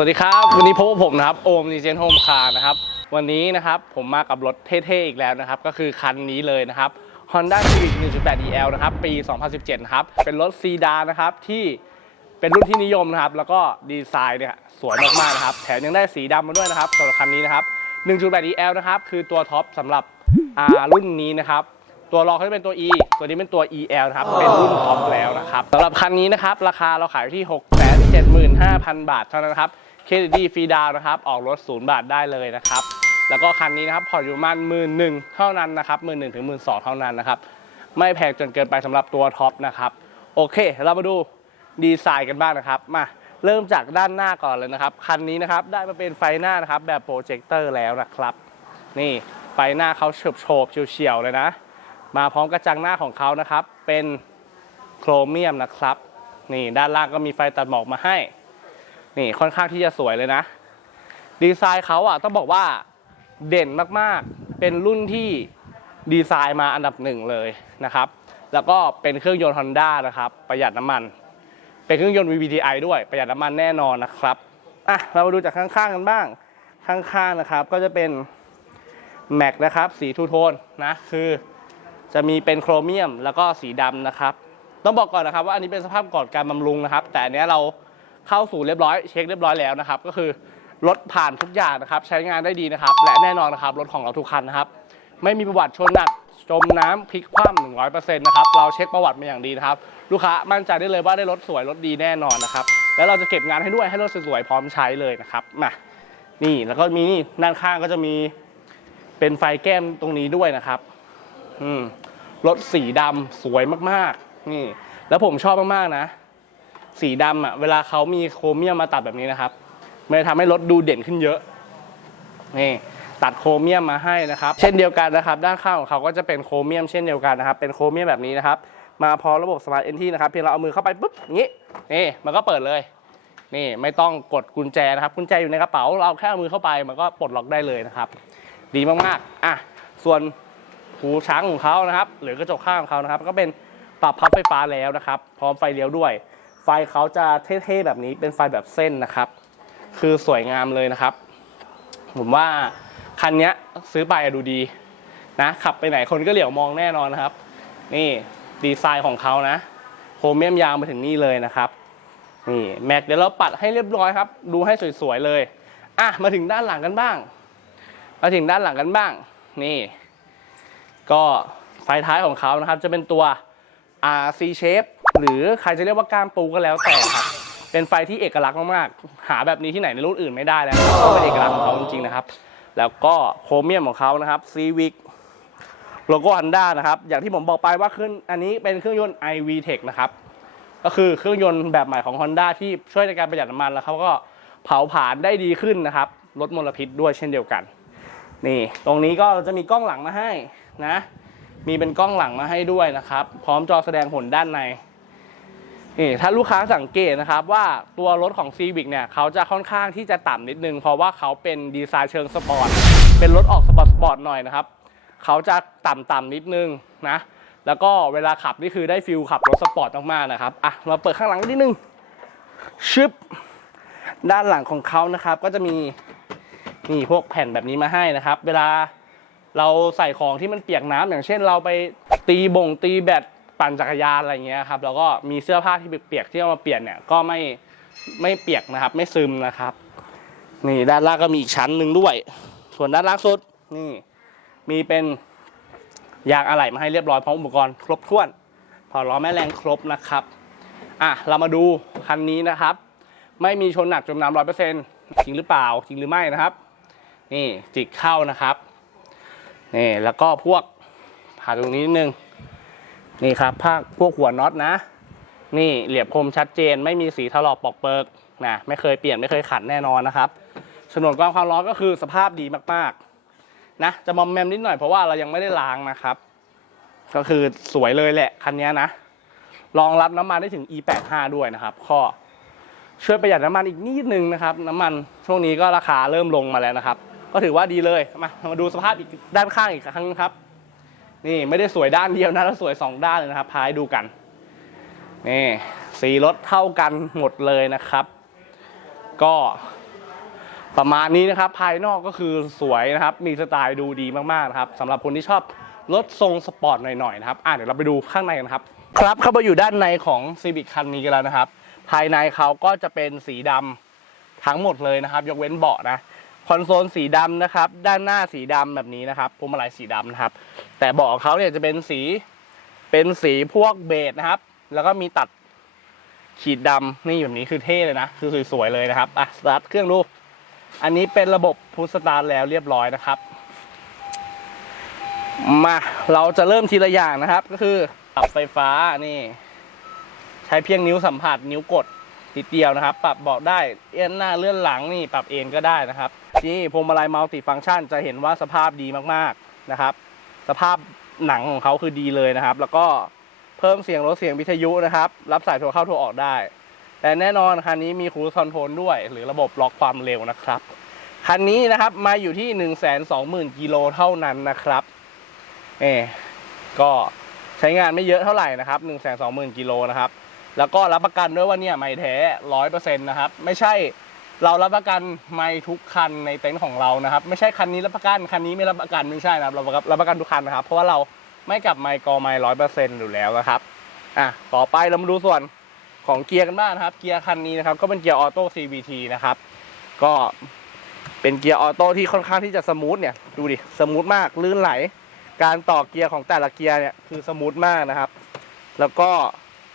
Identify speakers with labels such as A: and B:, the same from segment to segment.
A: สวัสดีครับ วันนี้พบกับผมนะครับ โอมดีเจนโฮมคาร์นะครับ วันนี้นะครับผมมากับรถเท่ๆอีกแล้วนะครับ ก็คือคันนี้เลยนะครับ Honda Civic 1.8 EL นะครับ ปี 2017 นะครับ เป็นรถซีดานนะครับ ที่เป็นรุ่นที่นิยมนะครับ แล้วก็ดีไซน์เนี่ยสวยมากๆนะครับ แถมยังได้สีดำมาด้วยนะครับสำหรับคันนี้นะครับ 1.8 EL นะครับ คือตัวท็อปสำหรับรุ่นนี้นะครับตัวรองเขาจะเป็นตัว E ตัวนี้เป็นตัว EL นะครับ เป็นรุ่นท็อปแล้วนะครับสำหรับคันนี้นะครับ ราคาเราขายอยู่ที่ 675,000 บาทเท่านั้นครับ เครดิตดีฟรีดาวนะครับออกรถ0บาทได้เลยนะครับแล้วก็คันนี้นะครับผ่อนอยู่ประมาณหมื่นหนึ่งเท่านั้นนะครับหมื่นหนึ่งถึงหมื่นสองเท่านั้นนะครับไม่แพงจนเกินไปสำหรับตัวท็อปนะครับโอเค เรามาดูดีไซน์กันบ้างนะครับมาเริ่มจากด้านหน้าก่อนเลยนะครับ คันนี้นะครับได้มาเป็นไฟหน้านะครับแบบโปรเจคเตอร์แล้วนะครับ นี่ไฟหน้าเขาเฉิบโฉบเฉียวๆเลยนะ มาพร้อมกระจังหน้าของเขานะครับ เป็นโครเมียมนะครับ นี่ด้านล่างก็มีไฟตัดหมอกมาให้ นี่ค่อนข้างที่จะสวยเลยนะ ดีไซน์เขาอะต้องบอกว่าเด่นมากๆ เป็นรุ่นที่ดีไซน์มาอันดับหนึ่งเลยนะครับ แล้วก็เป็นเครื่องยนต์ Honda นะครับ ประหยัดน้ำมัน เป็นเครื่องยนต์ VVTi ด้วยประหยัดน้ำมันแน่นอนนะครับอะเรามาดูจากข้างๆกันบ้าง ข้างๆนะครับ ก็จะเป็นแม็กนะครับสีทูโทนนะคือจะมีเป็นโครเมียมแล้วก็สีดำนะครับ ต้องบอกก่อนนะครับว่าอันนี้เป็นสภาพก่อนการบำรุงนะครับ แต่อันนี้เรา เข้าสู่เรียบร้อยเช็คเรียบร้อยแล้วนะครับ ก็คือรถผ่านทุกอย่างนะครับ ใช้งานได้ดีนะครับ และแน่นอนนะครับรถของเราทุกคันนะครับ ไม่มีประวัติชนหนักจมน้ำพลิกคว่ำหนึ่งร้อยเปอร์เซ็นต์นะครับ เราเช็คประวัติมาอย่างดีนะครับ ลูกค้ามั่นใจได้เลยว่าได้รถสวยรถดีแน่นอนนะครับ แล้วเราจะเก็บงานให้ด้วยให้รถสวยๆพร้อมใช้เลยนะครับมานี่แล้วก็มีนี่ด้านข้างก็จะมีเป็นไฟแก้มตรงนี้ด้วยนะครับ อืมรถสีดำสวยมากๆ นี่ แล้วผมชอบมากๆนะ สีดำอะเวลาเขามีโครเมียมมาตัดแบบนี้นะครับมันจะทำให้รถดูเด่นขึ้นเยอะนี่ตัดโครเมียมมาให้นะครับ เช่นเดียวกันนะครับ ด้านข้างของเขาก็จะเป็นโครเมียมเช่นเดียวกันนะครับ เป็นโครเมียมแบบนี้นะครับ มาพร้อมระบบสมาร์ทเอนทีนะครับเพียงเราเอามือเข้าไปปุ๊บอย่างนี้นี่มันก็เปิดเลยนี่ไม่ต้องกดกุญแจนะครับกุญแจอยู่ในกระเป๋า เราแค่เอามือเข้าไปมันก็ปลดล็อกได้เลยนะครับ ดีมากๆอะส่วนหูช้างของเขานะครับ หรือกระจกข้างของเขานะครับ ก็เป็นปรับพับไฟฟ้าแล้วนะครับ พร้อมไฟเลี้ยวด้วย ฟเขาจะเท่ๆแบบนี้เป็นไฟแบบเส้นนะครับ คือสวยงามเลยนะครับ ผมว่าคันนี้ซื้อไปดูดีนะขับไปไหนคนก็เหลียวมองแน่นอนนะครับ นี่ดีไซน์ของเขานะโครเมียมยาวมาถึงนี่เลยนะครับนี่แม็กเดี๋ยวเราปัดให้เรียบร้อยครับ ดูให้สวยๆเลยอะมาถึงด้านหลังกันบ้าง มาถึงด้านหลังกันบ้าง นี่ ก็ไฟท้ายของเขานะครับ จะเป็นตัว RC shape หรือใครจะเรียกว่าก้ามปูก็แล้วแต่ครับ เป็นไฟที่เอกลักษณ์มากๆ หาแบบนี้ที่ไหนในรุ่นอื่นไม่ได้แล้วก็เป็นเอกลักษณ์ของเขาจริงๆนะครับ แล้วก็โครเมียมของเขานะครับ Civic โลโก้ Honda นะครับ อย่างที่ผมบอกไปว่าเครื่องอันนี้เป็นเครื่องยนต์ iVTEC นะครับ ก็คือเครื่องยนต์แบบใหม่ของ Honda ที่ช่วยในการประหยัดน้ำมันแล้วเขาก็เผาผลาญได้ดีขึ้นนะครับ ลดมลพิษด้วยเช่นเดียวกัน นี่ ตรงนี้ก็จะมีกล้องหลังมาให้นะ มีเป็นกล้องหลังมาให้ด้วยนะครับ พร้อมจอแสดงผลด้านใน นี่ถ้าลูกค้าสังเกตนะครับว่าตัวรถของ Civic เนี่ยเขาจะค่อนข้างที่จะต่ำนิดนึง เพราะว่าเขาเป็นดีไซน์เชิงสปอร์ตเป็นรถออกสปอร์ตสปอร์ตหน่อยนะครับเขาจะต่ำๆนิดนึงนะแล้วก็เวลาขับนี่คือได้ฟิลขับรถสปอร์ตมากๆนะครับอะมาเปิดข้างหลังนิดนึงชึบด้านหลังของเขานะครับ ก็จะมีนี่พวกแผ่นแบบนี้มาให้นะครับ เวลาเราใส่ของที่มันเปียกน้ำอย่างเช่น เราไปตีบ่งตีแบต ปั่นจักรยานอะไรเงี้ยครับแล้วก็มีเสื้อผ้าที่เปียกๆที่เอามาเปลี่ยนเนี่ยก็ไม่ไม่เปียกนะครับ ไม่ซึมนะครับ นี่ด้านล่างก็มีอีกชั้นหนึ่งด้วย ส่วนด้านล่างสุดนี่มีเป็นยางอะไหล่มาให้เรียบร้อยพร้อมอุปกรณ์ครบถ้วนพอล้อแม่แรงครบนะครับอะเรามาดูคันนี้นะครับ ไม่มีชนหนักจมน้ำร้อยเปอร์เซ็นต์จริงหรือเปล่าจริงหรือไม่นะครับ นี่จิกเข้านะครับนี่แล้วก็พวกผ่าตรงนี้นิดนึง นี่ครับภาคพวกหัวน็อตนะ นี่เหลียบคมชัดเจน ไม่มีสีถลอกปอกเปิกนะไม่เคยเปลี่ยนไม่เคยขัดแน่นอนนะครับฉนวนกวางความร้อนก็คือสภาพดีมากๆนะจะมอมแมมนิดหน่อยเพราะว่าเรายังไม่ได้ล้างนะครับ ก็คือสวยเลยแหละคันนี้นะรองรับน้ำมันได้ถึง E85 ด้วยนะครับข้อช่วยประหยัดน้ำมันอีกนิดนึงนะครับ น้ำมันช่วงนี้ก็ราคาเริ่มลงมาแล้วนะครับ ก็ถือว่าดีเลยมามาดูสภาพอีกด้านข้างอีกครั้งครับ นี่ไม่ได้สวยด้านเดียวนะแล้วสวยสองด้านเลยนะครับพาให้ดูกันนี่สีรถเท่ากันหมดเลยนะครับ ก็ประมาณนี้นะครับ ภายนอกก็คือสวยนะครับ มีสไตล์ดูดีมากๆนะครับสำหรับคนที่ชอบรถทรงสปอร์ตหน่อยๆนะครับอะเดี๋ยวเราไปดูข้างในกันครับ ครับเข้ามาอยู่ด้านในของ Civic คันนี้กันแล้วนะครับ ภายในเขาก็จะเป็นสีดำทั้งหมดเลยนะครับ ยกเว้นเบาะนะ คอนโซลสีดำนะครับ ด้านหน้าสีดำแบบนี้นะครับพวงมาลัยสีดำนะครับ แต่เบาะของเขาเนี่ยจะเป็นสีเป็นสีพวกเบจนะครับ แล้วก็มีตัดขีดดำนี่แบบนี้คือเท่เลยนะ คือสวยๆเลยนะครับอะสตาร์ทเครื่องดูอันนี้เป็นระบบพุชสตาร์ทแล้วเรียบร้อยนะครับ มาเราจะเริ่มทีละอย่างนะครับ ก็คือปรับไฟฟ้านี่ ใช้เพียงนิ้วสัมผัสนิ้วกด นิดเดียวนะครับ ปรับเบาะได้เอียนหน้าเลื่อนหลังนี่ปรับเอนก็ได้นะครับนี่พวงมาลัยมัลติฟังก์ชันจะเห็นว่าสภาพดีมากๆนะครับ สภาพหนังของเขาคือดีเลยนะครับ แล้วก็เพิ่มเสียงลดเสียงวิทยุนะครับ รับสายโทรเข้าโทรออกได้ แต่แน่นอนคันนี้มีครูคอนโทรลด้วย หรือระบบล็อกความเร็วนะครับ คันนี้นะครับมาอยู่ที่ 1 2 0 0 0 0กิโลเท่านั้นนะครับเอก็ใช้งานไม่เยอะเท่าไหร่นะครับ 1 2 0 0 0 0กิโลนะครับ แล้วก็รับประกันด้วยว่าเนี่ยไม่แท้ร้อยเปอร์เซ็นต์นะครับไม่ใช่เรารับประกันไม่ทุกคันในเต็นท์ของเรานะครับ ไม่ใช่คันนี้รับประกันคันนี้ไม่รับประกันไม่ใช่นะครับเรารับประกันทุกคันนะครับ เพราะว่าเราไม่กลับไมค์กอไมร้อยเปอร์เซ็นต์อยู่แล้วนะครับอะต่อไปเรามาดูส่วนของเกียร์กันบ้างนะครับ เกียร์คันนี้นะครับก็เป็นเกียร์ออโต้ CVT นะครับก็เป็นเกียร์ออโต้ที่ค่อนข้างที่จะสมูทเนี่ยดูดิสมูทมากลื่นไหล การต่อเกียร์ของแต่ละเกียร์เนี่ยคือสมูทมากนะครับ แล้วก็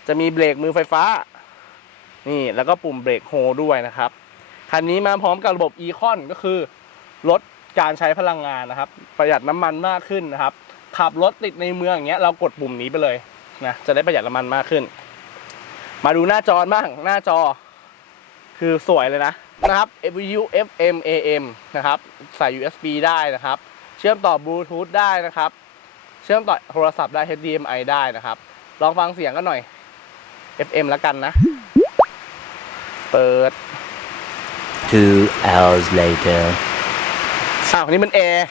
A: จะมีเบรกมือไฟฟ้า นี่แล้วก็ปุ่มเบรกโฮด้วยนะครับ คันนี้มาพร้อมกับระบบ e c o n ก็คือลดการใช้พลังงานนะครับ ประหยัดน้ำมันมากขึ้นนะครับ ขับรถติดในเมืองอย่างเงี้ยเรากดปุ่มนี้ไปเลยนะจะได้ประหยัดน้ำมันมากขึ้น มาดูหน้าจอบ้างหน้าจอ คือสวยเลยนะนะครับ VU FM AM นะครับใส่ USB ได้นะครับ เชื่อมต่อบลูทูธได้นะครับ เชื่อมต่อโทรศัพท์ได้ HDMI ได้นะครับ ลองฟังเสียงกันหน่อย FM แล้วกันนะ เปิด
B: Two hours later.
A: อ้าวนี่มันแอร์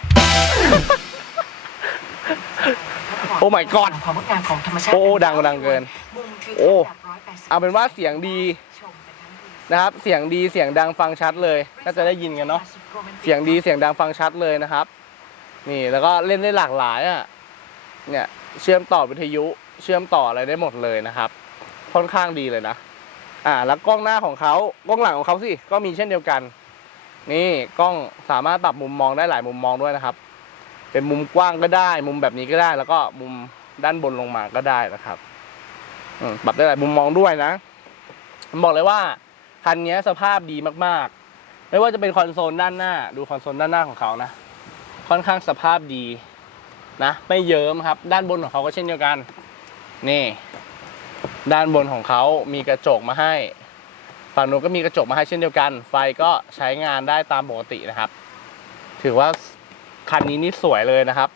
A: โอ้ my god
C: ความงดงามของธรรมชาติ
A: โอ้ดังดังเกิน
C: มุมทิว
A: โอ้
C: ทัศน์แบบ180
A: เอาเป็นว่าเสียงดี
C: ชมกันทั้งคืน
A: นะครับ เสียงดีเสียงดังฟังชัดเลยน่าจะได้ยินกันเนาะเสียงดีเสียงดังฟังชัดเลยนะครับ นี่แล้วก็เล่นได้หลากหลายอะเนี่ยเชื่อมต่อวิทยุเชื่อมต่ออะไรได้หมดเลยนะครับ ค่อนข้างดีเลยนะ อ่า แล้วกล้องหน้าของเขากล้องหลังของเขาสิ ก็มีเช่นเดียวกัน นี่กล้องสามารถปรับมุมมองได้หลายมุมมองด้วยนะครับ เป็นมุมกว้างก็ได้ มุมแบบนี้ก็ได้ แล้วก็มุมด้านบนลงมาก็ได้นะครับปรับได้หลายมุมมองด้วยนะผมบอกเลยว่าคันนี้สภาพดีมากๆ ไม่ว่าจะเป็นคอนโซลด้านหน้า ดูคอนโซลด้านหน้าของเขานะ ค่อนข้างสภาพดีนะ ไม่เยิ้มครับ ด้านบนของเขาก็เช่นเดียวกัน นี่ ด้านบนของเขามีกระจกมาให้ ฝั่งนู้นก็มีกระจกมาให้เช่นเดียวกัน ไฟก็ใช้งานได้ตามปกตินะครับ ถือว่าคันนี้นี่สวยเลยนะครับ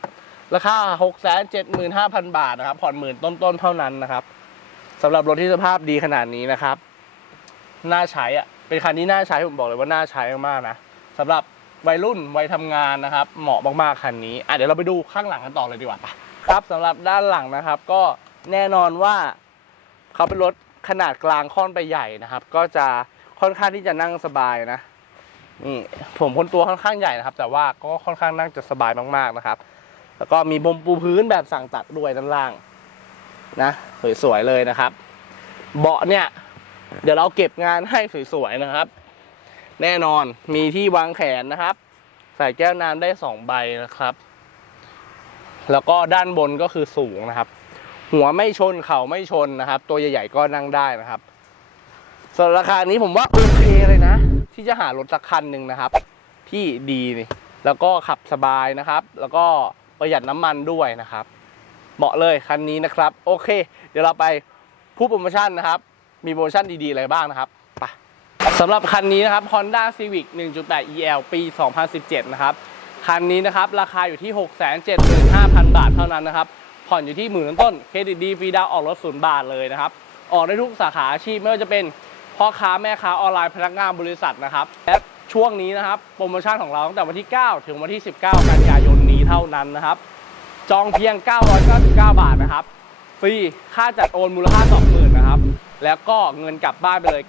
A: ราคา 6 7 5 0 0 0 บาทนะครับ ผ่อนหมื่นต้นๆเท่านั้นนะครับสำหรับรถที่สภาพดีขนาดนี้นะครับ น่าใช้อะเป็นคันที่น่าใช้ผมบอกเลยว่าน่าใช้มากๆนะสำหรับวัยรุ่นวัยทำงานนะครับ เหมาะมากๆคันนี้อะเดี๋ยวเราไปดูข้างหลังกันต่อเลยดีกว่าปะครับสำหรับด้านหลังนะครับ ก็แน่นอนว่า เขาเป็นรถขนาดกลางค่อนไปใหญ่นะครับ ก็จะค่อนข้างที่จะนั่งสบายนะนี่ผมคนตัวค่อนข้างใหญ่นะครับ แต่ว่าก็ค่อนข้างนั่งจะสบายมากๆนะครับ แล้วก็มีบมปูพื้นแบบสั่งตัดด้วยด้านล่าง นะสวยๆเลยนะครับ เบาะเนี่ย เดี๋ยวเราเก็บงานให้สวยๆนะครับ แน่นอนมีที่วางแขนนะครับ ใส่แก้วน้ำได้สองใบนะครับ แล้วก็ด้านบนก็คือสูงนะครับ หัวไม่ชนเข่าไม่ชนนะครับ ตัวใหญ่ๆก็นั่งได้นะครับส่วนราคานี้ผมว่าโอเคเลยนะ ที่จะหารถสักคันหนึ่งนะครับ ที่ดีนี่แล้วก็ขับสบายนะครับ แล้วก็ประหยัดน้ำมันด้วยนะครับ เหมาะเลยคันนี้นะครับ โอเค เดี๋ยวเราไปพูดโปรโมชั่นนะครับ มีโปรโมชั่นดีๆ อะไรบ้างนะครับไปสำหรับคันนี้นะครับ Honda Civic 1.8 EL ปี 2017 นะครับ คันนี้นะครับ ราคาอยู่ที่ 675,000 บาทเท่านั้นนะครับ ผ่อนอยู่ที่หมื่นต้นเครดิตดีฟรีดาวออกรถศูนย์บาทเลยนะครับ ออกได้ทุกสาขาอาชีพไม่ว่าจะเป็นพ่อค้าแม่ค้าออนไลน์พนักงานบริษัทนะครับและช่วงนี้นะครับโปรโมชั่นของเราตั้งแต่วันที่ 9 ถึงวันที่ 19 กันยายนนี้เท่านั้นนะครับ จองเพียง 999 บาทนะครับ ฟรีค่าจัดโอนมูลค่า 20,000นะครับ แล้วก็เงินกลับบ้านไปเลย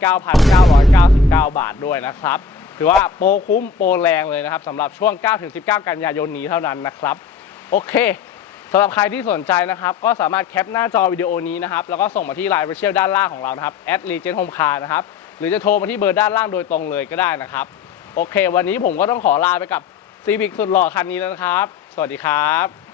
A: 9,999 บาทด้วยนะครับ ถือว่าโปรคุ้มโปรแรงเลยนะครับสำหรับช่วง9-19 กันยายนนี้เท่านั้นนะครับ โอเค สำหรับใครที่สนใจนะครับ ก็สามารถแคปหน้าจอวิดีโอนี้นะครับ แล้วก็ส่งมาที่ไลน์เชียลด้านล่างของเรานะครับ at legend home car นะครับ หรือจะโทรมาที่เบอร์ด้านล่างโดยตรงเลยก็ได้นะครับ โอเค วันนี้ผมก็ต้องขอลาไปกับซีบิกสุดหล่อคันนี้แล้วนะครับ สวัสดีครับ